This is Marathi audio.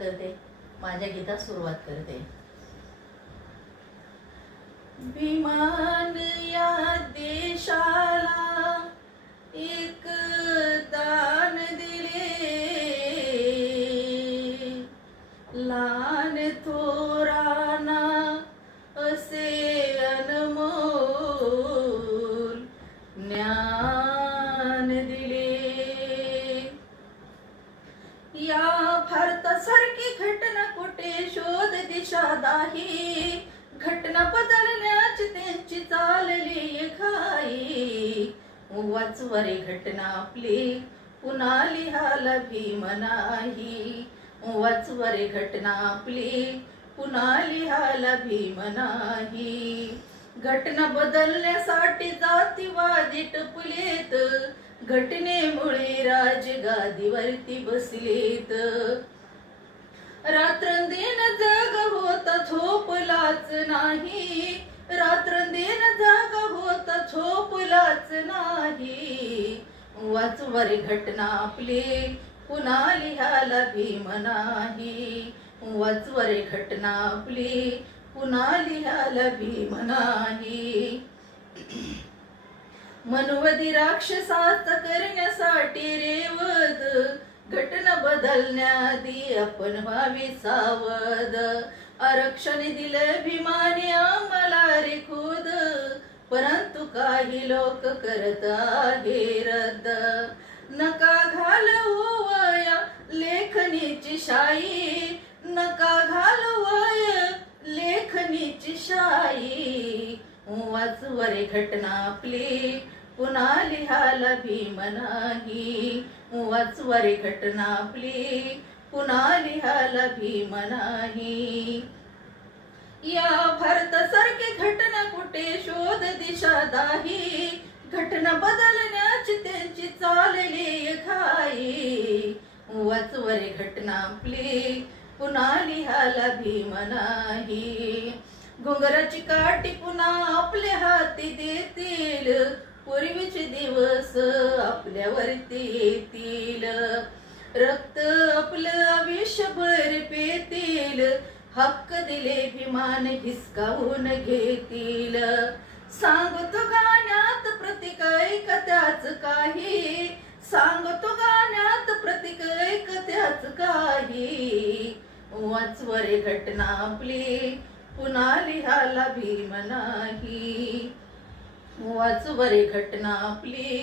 करते, माझ्या गीतात सुरुवात करते. विमान या देशाला एक दान दिले, लहान थोरांना असे अनमोल ज्ञान दिले. या भारतासारखी घटना कुठे शोध दिशा दाही, घटना बदलण्याची त्यांची चालली घाई. वाचवरे घटना आपली पुन्हा लिहाला भीम नाही, वाचवरे घटना आपली पुन्हा लिहाला भीम नाही. घटना बदलण्यासाठी जातीवादी टपलेत, घटनेमुळे राजगादीवरती बसलेत. रात्रंदिन जग होता झोपलाच नाही, रात्रंदिन जग होता झोपलाच नाही. वाचवरे घटना आपली पुन्हा लिहाला भीम नाही, वाचवरे घटना आपली पुन्हा लिहाला भीम नाही. मनवदी राक्षसाचा करण्यासाठी रेवद, घटना बदलण्याआधी आपण व्हावे सावध. आरक्षण दिले भीमाने आम्हाला रे खुद, परंतु काही लोक करत आहे रद्द. नका घालवूया लेखणीची शाई, नका घालवूया लेखणीची शाई. वाचवरे घटना आपली पुन्हा लिहाला भीम नाही, वाचवरे घटना आपली पुन्हा लिहाला भीम नाही. या भारतासारखी घटना कुठे शोध दिशा दाही, घटना बदलण्याची त्यांची चालली घाई. वाचवरे घटना आपली पुन्हा लिहाला भीम नाही. घुंगराची काठी पुन्हा आपल्या हाती देतील, पूर्वीचे दिवस आपल्यावरती येतील. रक्त आपलं आयुष्यभर पेतील, हक्क दिले भीमान हिसकावून घेतील. सांगतो गाण्यात प्रतीक ऐक त्याच काही, सांगतो गाण्यात प्रतीक ऐक त्याच काही. वाचवरे घटना आपली पुन्हा लिहाला भीम नाही, वाचवरे घटना आपली